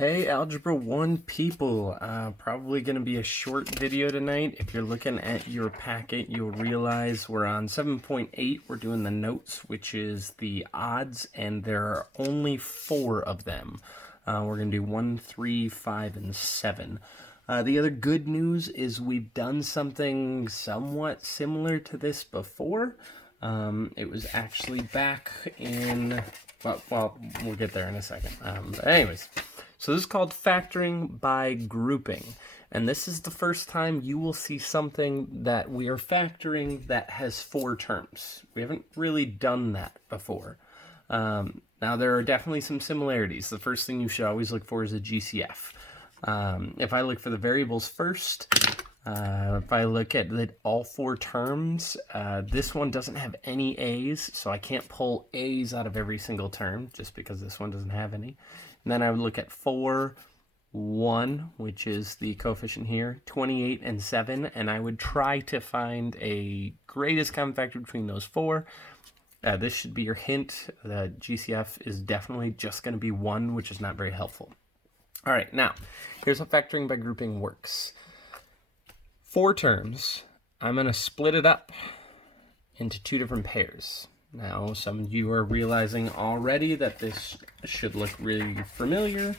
Hey Algebra 1 people, probably going to be a short video tonight. If you're looking at your packet, you'll realize we're on 7.8. We're doing the notes, which is the odds, and there are only 4 of them. We're going to do 1, 3, 5, and 7. The other good news is we've done something somewhat similar to this before. It was actually back in, well, we'll get there in a second. But anyways, so this is called factoring by grouping. And this is the first time you will see something that we are factoring that has 4 terms. We haven't really done that before. Now, there are definitely some similarities. The first thing you should always look for is a GCF. If I look for the variables first, if I look at all 4 terms, this one doesn't have any A's, so I can't pull A's out of every single term just because this one doesn't have any. And then I would look at 4, 1, which is the coefficient here, 28, and 7, and I would try to find a greatest common factor between those 4. This should be your hint. The GCF is definitely just going to be 1, which is not very helpful. All right, now, here's how factoring by grouping works. 4 terms, I'm going to split it up into 2 different pairs. Now, some of you are realizing already that this should look really familiar.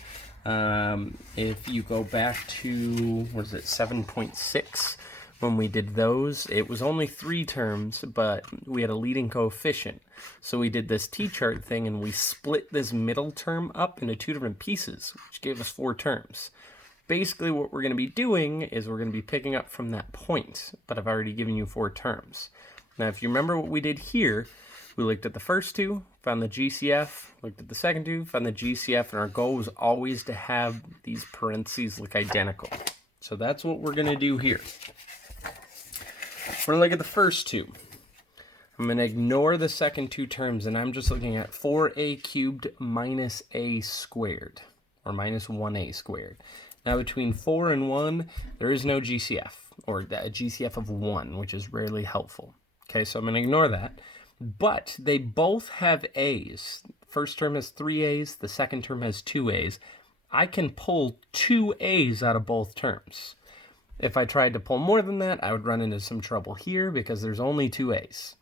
If you go back to, 7.6, when we did those, it was only 3 terms, but we had a leading coefficient. So we did this t-chart thing, and we split this middle term up into 2 different pieces, which gave us 4 terms. Basically, what we're going to be doing is we're going to be picking up from that point, but I've already given you 4 terms. Now, if you remember what we did here, we looked at the first 2, found the GCF, looked at the second 2, found the GCF, and our goal was always to have these parentheses look identical. So that's what we're going to do here. We're going to look at the first 2. I'm going to ignore the second 2 terms, and I'm just looking at 4a cubed minus a squared, or minus 1a squared. Now, between 4 and 1, there is no GCF, or a GCF of 1, which is rarely helpful. Okay, so I'm going to ignore that. But they both have A's. First term has 3 A's, the second term has 2 A's. I can pull 2 A's out of both terms. If I tried to pull more than that, I would run into some trouble here because there's only 2 A's.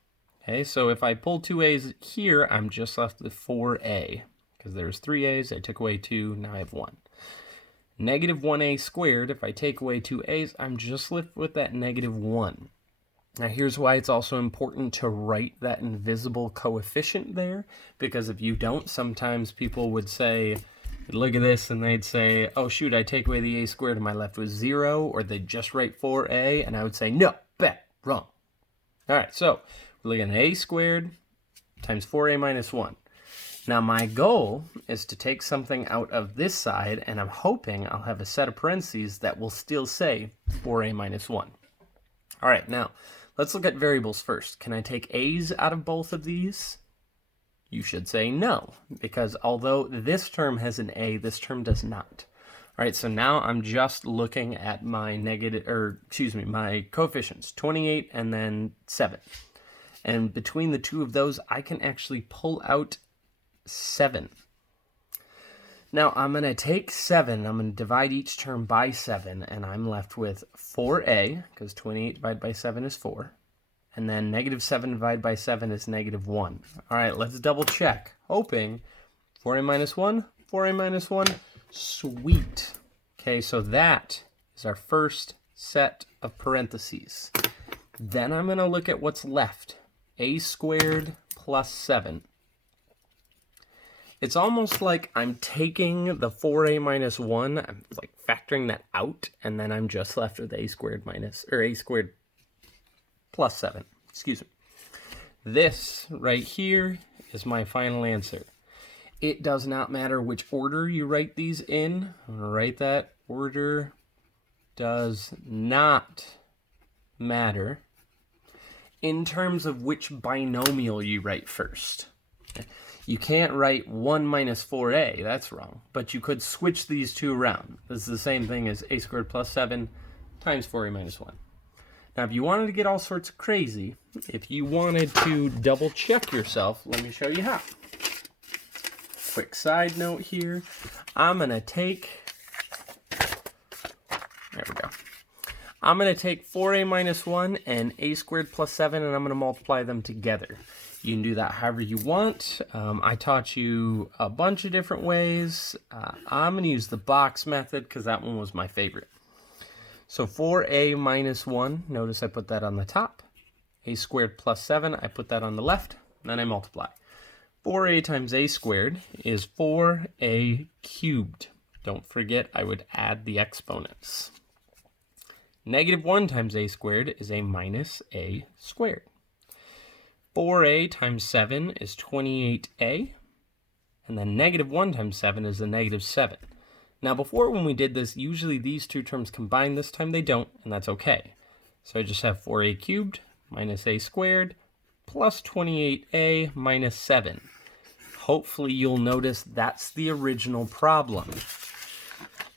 Okay, so if I pull 2 A's here, I'm just left with 4a. Because there's 3 A's, I took away 2, now I have 1. Negative 1a squared, if I take away 2 A's, I'm just left with that negative 1. Now here's why it's also important to write that invisible coefficient there, because if you don't, sometimes people would say, look at this, and they'd say, oh shoot, I take away the a squared and my left was 0, or they'd just write 4a, and I would say, no, bet, wrong. Alright, so we're looking at a squared times 4a minus 1. Now my goal is to take something out of this side, and I'm hoping I'll have a set of parentheses that will still say 4a minus 1. Alright, now, let's look at variables first. Can I take a's out of both of these? You should say no, because although this term has an a, this term does not. All right, so now I'm just looking at my my coefficients, 28 and then 7. And between the 2 of those, I can actually pull out 7. Now, I'm going to take 7, I'm going to divide each term by 7, and I'm left with 4a, because 28 divided by 7 is 4. And then negative 7 divided by 7 is negative 1. All right, let's double check. Hoping 4a minus 1, 4a minus 1. Sweet. Okay, so that is our first set of parentheses. Then I'm going to look at what's left. A squared plus 7. It's almost like I'm taking the 4a minus 1, I'm like factoring that out, and then I'm just left with a squared plus 7. Excuse me. This right here is my final answer. It does not matter which order you write these in. I'm going to write that. Order does not matter in terms of which binomial you write first. You can't write 1 minus 4a, that's wrong. But you could switch these 2 around. This is the same thing as a squared plus 7 times 4a minus 1. Now, if you wanted to get all sorts of crazy, if you wanted to double check yourself, let me show you how. quick side note here. I'm going to take, there we go. I'm going to take 4a minus 1 and a squared plus 7, and I'm going to multiply them together. You can do that however you want. I taught you a bunch of different ways. I'm going to use the box method because that one was my favorite. So 4a minus 1, notice I put that on the top. A squared plus 7, I put that on the left, and then I multiply. 4a times a squared is 4a cubed. Don't forget I would add the exponents. Negative 1 times a squared is a minus a squared. 4a times 7 is 28a, and then negative 1 times 7 is a negative 7. Now before, when we did this, usually these two terms combine. This time they don't, and that's okay. So I just have 4a cubed minus a squared plus 28a minus 7. Hopefully you'll notice that's the original problem.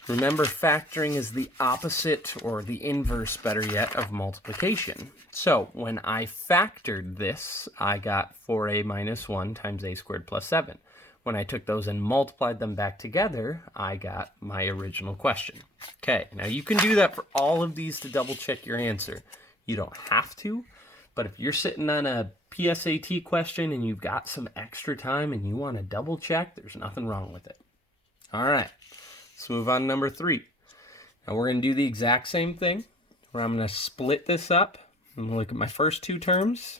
Remember, factoring is the opposite, or the inverse, better yet, of multiplication. So when I factored this, I got 4a minus 1 times a squared plus 7. When I took those and multiplied them back together, I got my original question. Okay, now you can do that for all of these to double check your answer. You don't have to, but if you're sitting on a PSAT question and you've got some extra time and you want to double check, there's nothing wrong with it. All right. Let's move on to number 3. Now we're going to do the exact same thing, where I'm going to split this up. I'm going to look at my first two terms,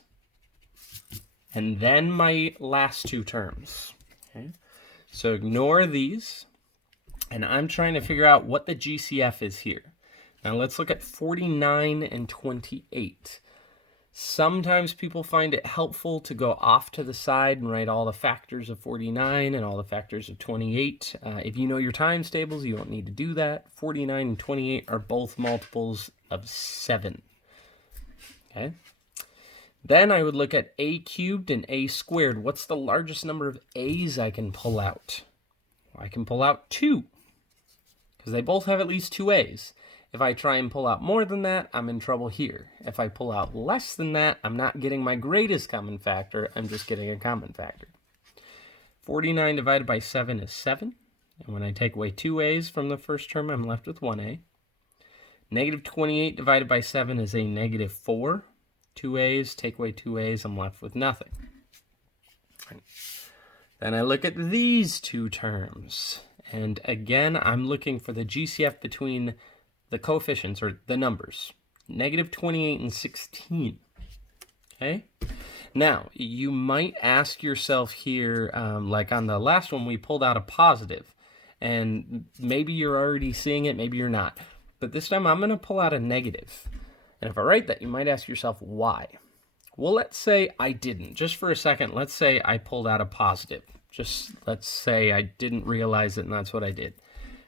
and then my last two terms. Okay? So ignore these, and I'm trying to figure out what the GCF is here. Now let's look at 49 and 28. Sometimes people find it helpful to go off to the side and write all the factors of 49 and all the factors of 28. If you know your times tables, you don't need to do that. 49 and 28 are both multiples of 7. Okay. Then I would look at a cubed and a squared. What's the largest number of a's I can pull out? Well, I can pull out 2, because they both have at least 2 a's. If I try and pull out more than that, I'm in trouble here. If I pull out less than that, I'm not getting my greatest common factor, I'm just getting a common factor. 49 divided by 7 is 7. And when I take away 2 a's from the first term, I'm left with 1a. Negative 28 divided by 7 is a negative 4. 2 a's, take away 2 a's, I'm left with nothing. Then I look at these two terms. And again, I'm looking for the GCF between the coefficients, or the numbers, negative 28 and 16. Okay? Now, you might ask yourself here, like on the last one, we pulled out a positive, and maybe you're already seeing it, maybe you're not. But this time I'm going to pull out a negative. And if I write that, you might ask yourself, why? Well, let's say I didn't. Just for a second, let's say I pulled out a positive. Just let's say I didn't realize it, and that's what I did.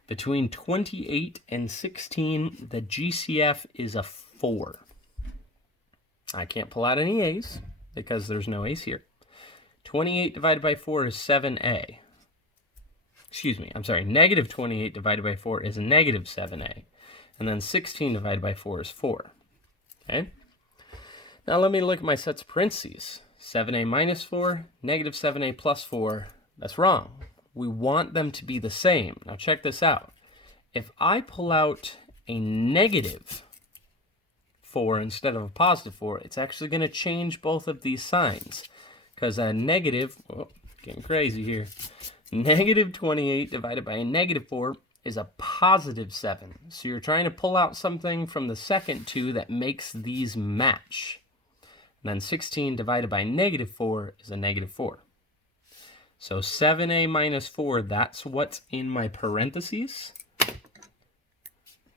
Between 28 and 16, the GCF is a 4. I can't pull out any a's because there's no a's here. 28 divided by 4 is 7a. Excuse me, I'm sorry. Negative 28 divided by 4 is negative 7a. And then 16 divided by 4 is 4. Okay? Now let me look at my sets of parentheses. 7a minus 4, negative 7a plus 4. That's wrong. We want them to be the same. Now check this out. If I pull out a negative 4 instead of a positive 4, it's actually going to change both of these signs. Because a negative, getting crazy here, negative 28 divided by a negative 4 is a positive 7. So you're trying to pull out something from the second two that makes these match. And then 16 divided by negative 4 is a negative 4. So 7a minus 4, that's what's in my parentheses.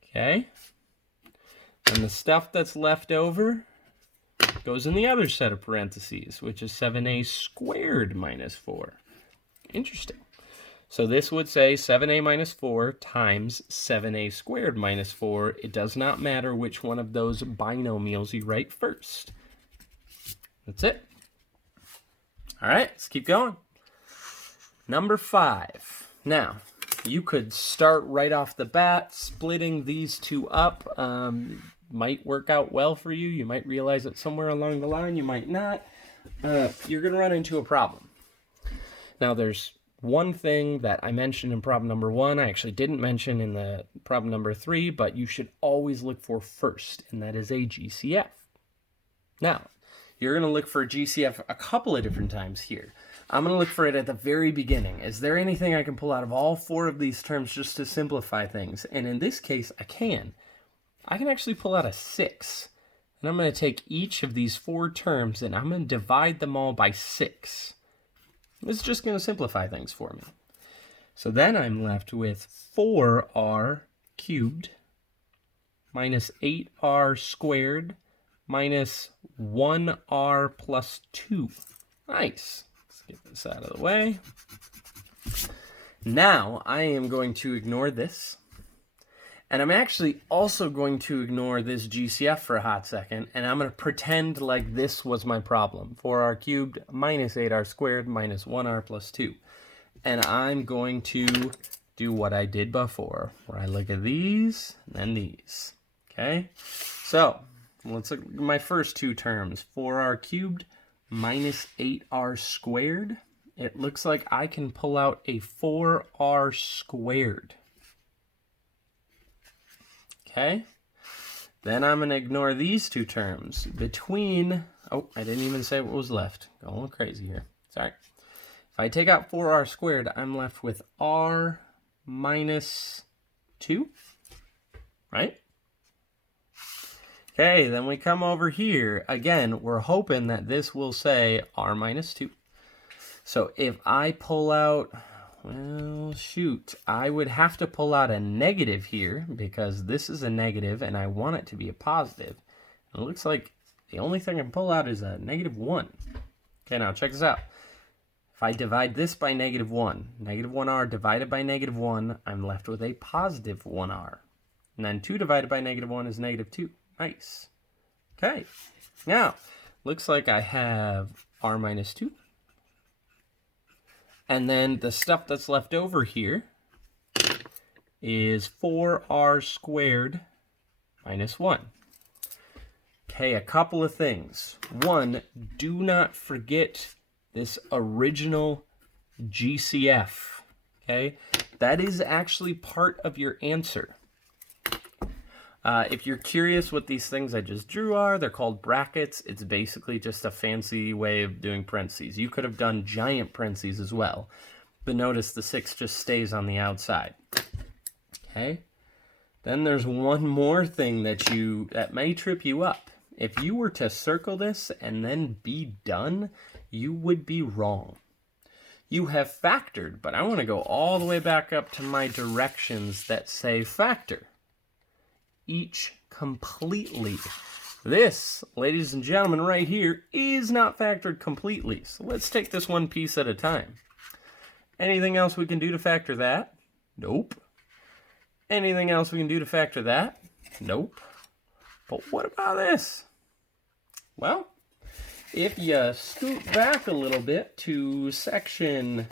Okay. And the stuff that's left over goes in the other set of parentheses, which is 7a squared minus 4. Interesting. So this would say 7a minus 4 times 7a squared minus 4. It does not matter which one of those binomials you write first. That's it. All right, let's keep going. Number 5. Now, you could start right off the bat splitting these two up. Might work out well for you. You might realize it somewhere along the line. You might not. You're going to run into a problem. Now, there's one thing that I mentioned in problem number 1, I actually didn't mention in the problem number 3, but you should always look for first, and that is a GCF. Now, you're going to look for a GCF a couple of different times here. I'm going to look for it at the very beginning. Is there anything I can pull out of all 4 of these terms just to simplify things? And in this case, I can. I can actually pull out a 6. And I'm going to take each of these 4 terms and I'm going to divide them all by 6. It's just going to simplify things for me. So then I'm left with 4r cubed minus 8r squared minus 1r plus 2. Nice. Let's get this out of the way. Now I am going to ignore this. And I'm actually also going to ignore this GCF for a hot second, and I'm going to pretend like this was my problem. 4r cubed minus 8r squared minus 1r plus 2. And I'm going to do what I did before, where I look at these and then these. Okay? So, let's look at my first 2 terms. 4r cubed minus 8r squared. It looks like I can pull out a 4r squared. Okay, then I'm going to ignore these 2 terms. Between, oh, I didn't even say what was left. Going crazy here. Sorry. If I take out 4r squared, I'm left with r minus 2, right? Okay, then we come over here. Again, we're hoping that this will say r minus 2. So if I pull out... well, shoot, I would have to pull out a negative here because this is a negative and I want it to be a positive. It looks like the only thing I can pull out is a negative 1. Okay, now check this out. If I divide this by negative 1, negative 1r divided by negative 1, I'm left with a positive 1r. And then 2 divided by negative 1 is negative 2. Nice. Okay, now, looks like I have r minus 2. And then the stuff that's left over here is 4r squared minus 1. Okay, a couple of things. One, do not forget this original GCF. Okay, that is actually part of your answer. If you're curious what these things I just drew are, they're called brackets. It's basically just a fancy way of doing parentheses. You could have done giant parentheses as well, but notice the 6 just stays on the outside. Okay? Then there's one more thing that may trip you up. If you were to circle this and then be done, you would be wrong. You have factored, but I want to go all the way back up to my directions that say factor. Each completely. This, ladies and gentlemen, right here is not factored completely. So let's take this one piece at a time. Anything else we can do to factor that? Nope. Anything else we can do to factor that? Nope. But what about this? Well, if you scoot back a little bit to section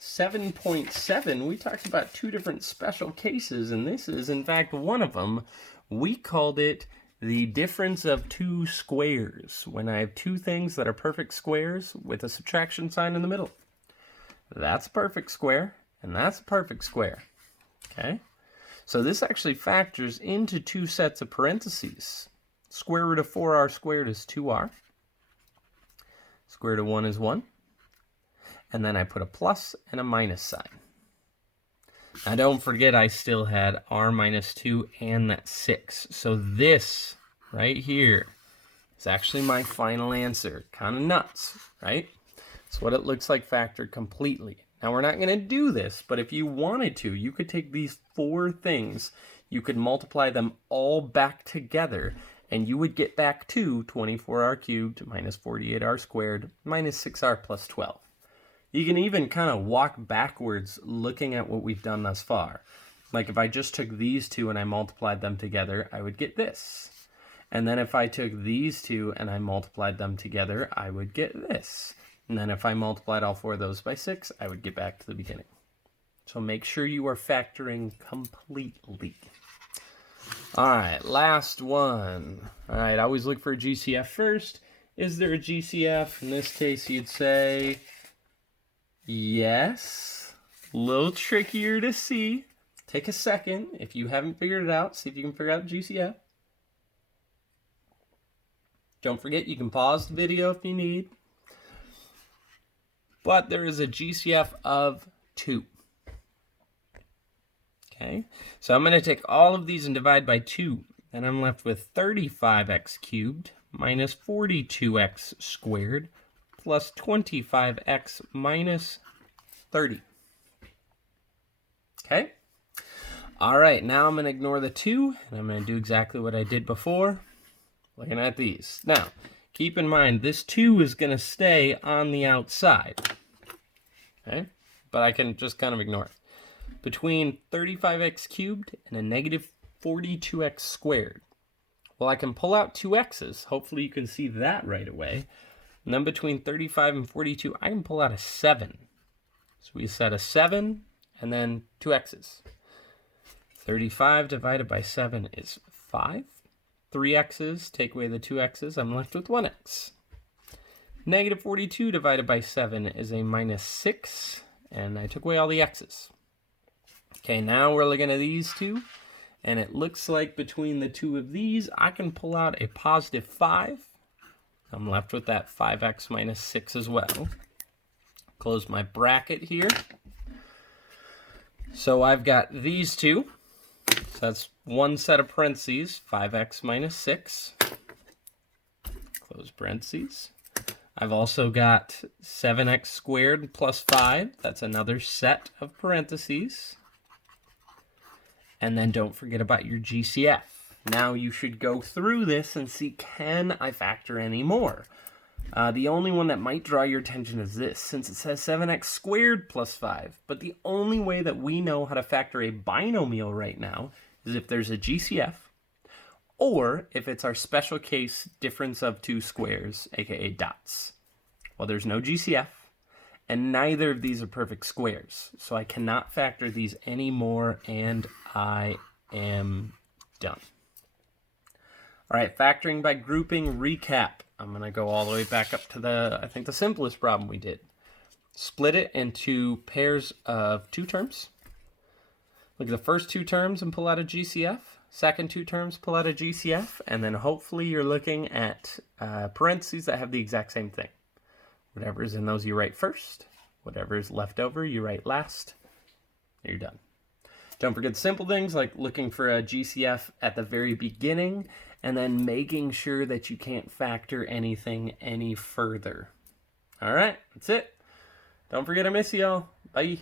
7.7, we talked about 2 different special cases, and this is, in fact, one of them. We called it the difference of 2 squares, when I have 2 things that are perfect squares with a subtraction sign in the middle. That's a perfect square, and that's a perfect square. Okay? So this actually factors into 2 sets of parentheses. Square root of 4r squared is 2r. Square root of 1 is 1. And then I put a plus and a minus sign. Now don't forget I still had r minus 2 and that 6. So this right here is actually my final answer. Kind of nuts, right? It's what it looks like factored completely. Now we're not going to do this, but if you wanted to, you could take these 4 things, you could multiply them all back together, and you would get back to 24r cubed minus 48r squared minus 6r plus 12. You can even kind of walk backwards looking at what we've done thus far. Like if I just took these 2 and I multiplied them together, I would get this. And then if I took these 2 and I multiplied them together, I would get this. And then if I multiplied all 4 of those by 6, I would get back to the beginning. So make sure you are factoring completely. All right, last one. All right, always look for a GCF first. Is there a GCF? In this case, you'd say Yes. A little trickier to see. Take a second. If you haven't figured it out, see if you can figure out GCF. Don't forget, you can pause the video if you need. But there is a GCF of 2. Okay, so I'm going to take all of these and divide by 2. And I'm left with 35x cubed minus 42x squared plus 25x minus 30. Okay? All right, now I'm going to ignore the 2, and I'm going to do exactly what I did before, looking at these. Now, keep in mind, this 2 is going to stay on the outside. Okay? But I can just kind of ignore it. Between 35x cubed and a negative 42x squared. Well, I can pull out 2 x's. Hopefully you can see that right away. And then between 35 and 42, I can pull out a 7. So we set a 7 and then 2 x's. 35 divided by 7 is 5. 3 x's, take away the 2 x's, I'm left with 1 x. Negative 42 divided by 7 is a minus 6, and I took away all the x's. Okay, now we're looking at these two, and it looks like between the two of these, I can pull out a positive 5. I'm left with that 5x minus 6 as well. Close my bracket here. So I've got these two. So that's one set of parentheses, 5x minus 6. Close parentheses. I've also got 7x squared plus 5. That's another set of parentheses. And then don't forget about your GCF. Now you should go through this and see, can I factor any more? The only one that might draw your attention is this, since it says 7x squared plus 5. But the only way that we know how to factor a binomial right now is if there's a GCF, or if it's our special case difference of 2 squares, aka dots. Well, there's no GCF, and neither of these are perfect squares. So I cannot factor these anymore, and I am done. All right, factoring by grouping recap. I'm going to go all the way back up to I think the simplest problem we did. Split it into pairs of 2 terms. Look at the first 2 terms and pull out a GCF. Second 2 terms, pull out a GCF. And then hopefully you're looking at parentheses that have the exact same thing. Whatever's in those you write first. Whatever's left over you write last. You're done. Don't forget simple things like looking for a GCF at the very beginning and then making sure that you can't factor anything any further. All right, that's it. Don't forget I miss y'all. Bye.